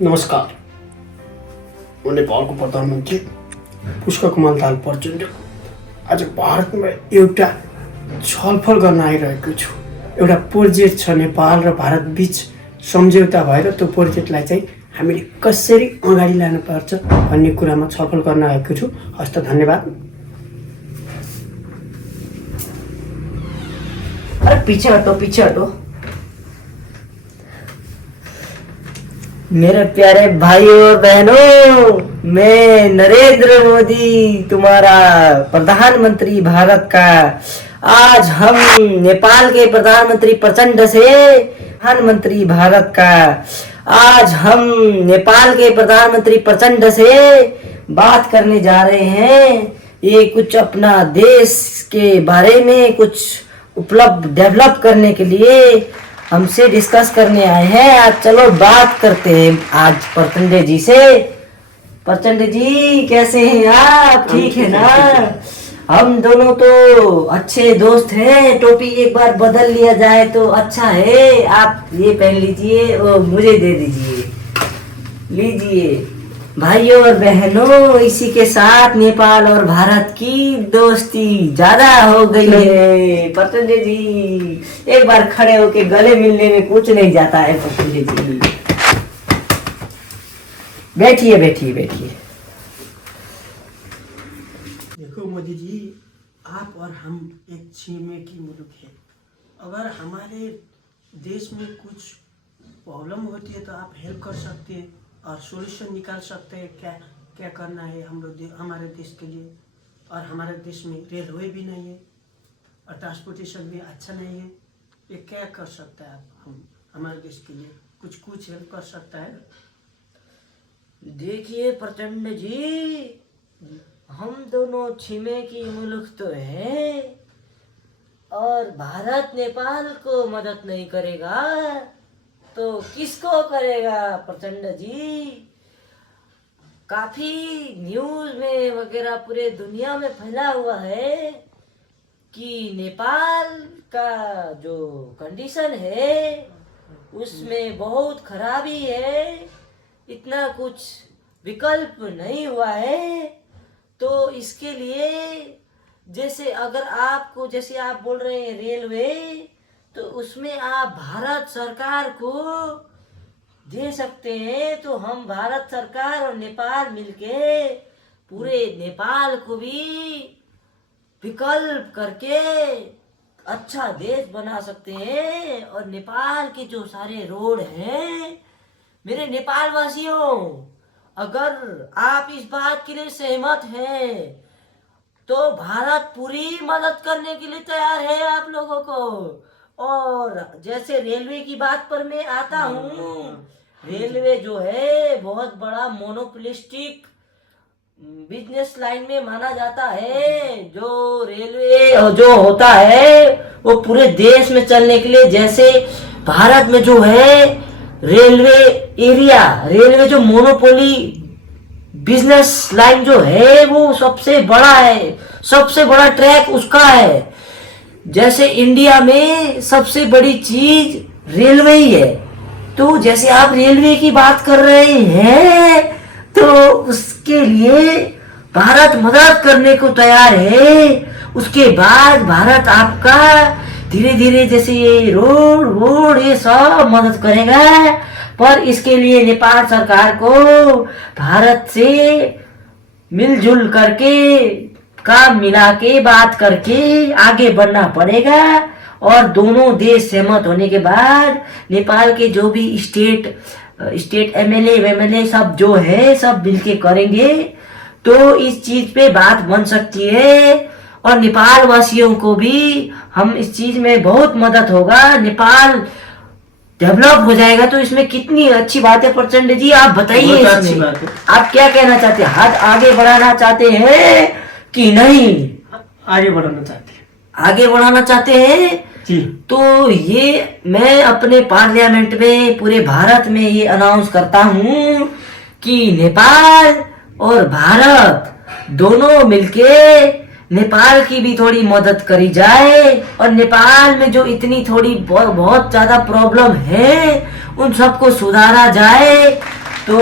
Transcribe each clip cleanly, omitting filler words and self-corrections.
नमस्कार। म नेपालको प्रधानमन्त्री पुष्पकमल दाहाल प्रचण्डको आज भारतमा एउटा छलफल गर्न आइरहेको छु। एउटा प्रोजेक्ट छ नेपाल र भारत बीच सम्झौता भएर त्यो प्रोजेक्टलाई चाहिँ हामीले कसरी अगाडि लानुपर्छ भन्ने कुरामा छलफल गर्न आएको छु। हस्त धन्यवाद। अरे पीछे हटो। मेरे प्यारे भाइयों और बहनों, मैं नरेंद्र मोदी तुम्हारा प्रधानमंत्री भारत का। आज हम नेपाल के प्रधानमंत्री प्रचंड से प्रधानमंत्री भारत का। आज हम नेपाल के प्रधानमंत्री प्रचंड से बात करने जा रहे हैं। ये कुछ अपना देश के बारे में कुछ उपलब्ध डेवलप करने के लिए हमसे डिस्कस करने आए हैं। आज चलो बात करते हैं आज प्रचंड जी से। प्रचंड जी कैसे हैं आप? ठीक है ना? हम दोनों तो अच्छे दोस्त हैं। टोपी एक बार बदल लिया जाए तो अच्छा है। आप ये पहन लीजिए और मुझे दे दीजिए। लीजिए भाइयों और बहनों, इसी के साथ नेपाल और भारत की दोस्ती ज्यादा हो गई है। प्रचंड जी एक बार खड़े होके गले मिलने में कुछ नहीं जाता है। प्रचंड जी बैठिए। देखो मोदी जी, आप और हम एक छिमेकी मुल्क है। अगर हमारे देश में कुछ प्रॉब्लम होती है तो आप हेल्प कर सकते हैं और सॉल्यूशन निकाल सकते हैं। क्या करना है हमारे देश के लिए। और हमारे देश में रेलवे भी नहीं है और ट्रांसपोर्टेशन भी अच्छा नहीं है। ये क्या कर सकता है आप हमारे देश के लिए कुछ हेल्प कर सकता है? देखिए प्रचंड जी, हम दोनों छिमेकी मुल्क तो हैं और भारत नेपाल को मदद नहीं करेगा तो किसको करेगा? प्रचंड जी, काफी न्यूज में वगैरह पूरे दुनिया में फैला हुआ है कि नेपाल का जो कंडीशन है उसमें बहुत खराबी है। इतना कुछ विकल्प नहीं हुआ है। तो इसके लिए जैसे अगर आपको, जैसे आप बोल रहे हैं रेलवे, तो उसमें आप भारत सरकार को दे सकते हैं। तो हम भारत सरकार और नेपाल मिलके पूरे नेपाल को भी विकल्प करके अच्छा देश बना सकते हैं। और नेपाल के जो सारे रोड हैं, मेरे नेपाल वासियों, अगर आप इस बात के लिए सहमत हैं तो भारत पूरी मदद करने के लिए तैयार है आप लोगों को। और जैसे रेलवे की बात पर मैं आता हूँ, रेलवे जो है बहुत बड़ा मोनोपोलिस्टिक बिजनेस लाइन में माना जाता है। जो रेलवे जो होता है वो पूरे देश में चलने के लिए, जैसे भारत में जो है रेलवे एरिया, रेलवे जो मोनोपोली बिजनेस लाइन जो है वो सबसे बड़ा है, सबसे बड़ा ट्रैक उसका है। जैसे इंडिया में सबसे बड़ी चीज रेलवे ही है। तो जैसे आप रेलवे की बात कर रहे हैं तो उसके लिए भारत मदद करने को तैयार है। उसके बाद भारत आपका धीरे धीरे जैसे ये रोड ये सब मदद करेगा। पर इसके लिए नेपाल सरकार को भारत से मिलजुल करके, काम मिला के, बात करके आगे बढ़ना पड़ेगा। और दोनों देश सहमत होने के बाद नेपाल के जो भी स्टेट एमएलए सब जो है सब मिलके करेंगे तो इस चीज पे बात बन सकती है। और नेपाल वासियों को भी हम इस चीज में बहुत मदद होगा। नेपाल डेवलप हो जाएगा तो इसमें कितनी अच्छी बात है। प्रचंड जी आप बताइए, इसमें आप क्या कहना चाहते हैं? हाथ आगे बढ़ाना चाहते हैं कि नहीं? आगे बढ़ाना चाहते हैं। आगे बढ़ाना चाहते हैं जी। तो ये मैं अपने पार्लियामेंट में पूरे भारत में ये अनाउंस करता हूँ कि नेपाल और भारत दोनों मिलके नेपाल की भी थोड़ी मदद करी जाए। और नेपाल में जो इतनी थोड़ी बहुत ज्यादा प्रॉब्लम है उन सबको सुधारा जाए। तो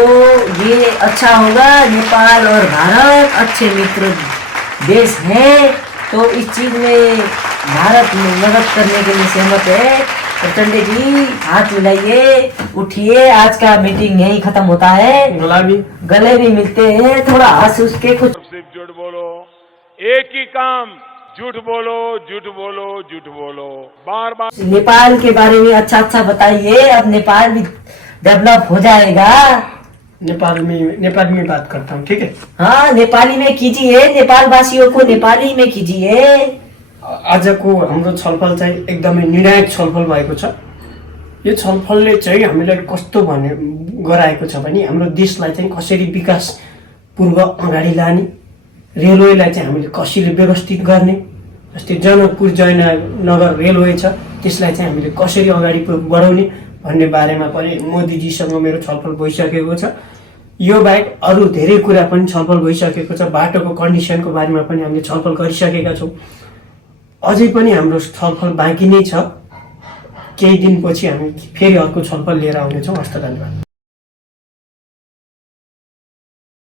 ये अच्छा होगा। नेपाल और भारत अच्छे मित्र देश हैं, तो इस चीज में भारत में मदद करने के लिए सहमत है। प्रचंड जी हाथ मिलाइए, उठिए, आज का मीटिंग यही खत्म होता है। गले भी मिलते हैं, थोड़ा हंस उसके कुछ। सिर्फ झूठ बोलो, एक ही काम, झूठ बोलो, झूठ बोलो, झूठ बोलो, बार बार। नेपाल के बारे में अच्छा अच्छा बताइए, अब नेपाल भी डेवलप हो जाएगा। नेपाली में बात करता हूँ, ठीक है। हाँ, नेपाली में कीजिए, नेपाल वासियों को नेपाली में कीजिए। आजको हाम्रो छलफल चाहिँ एकदमै निर्णायक छलफल भएको छ। यो छलफलले चाहिँ हामीलाई कस्तो भन्ने गराएको छ भने हाम्रो देशलाई चाहिँ कसरी विकासपूर्व अगाडि लाने, रेलवेलाई चाहिँ हामीले कसरी व्यवस्थित गर्ने, जस्तै जनकपुर जयनगर रेलवे छ त्यसलाई चाहिँ हामीले कसरी अगाडि बढाउने भन्ने बारेमा पनि मोदीजीसँग मेरो छलफल भइसकेको छ। यो बाहेक अरू धेरै कुरा पनि छलफल भइसकेको छ। बाटोको कन्डिसनको बारेमा पनि हामीले छलफल गरिसकेका छौँ। अझै पनि हाम्रो छलफल बाँकी नै छ। केही दिनपछि हामी फेरि अर्को छलफल लिएर आउनेछौँ। हस्त धन्यवाद।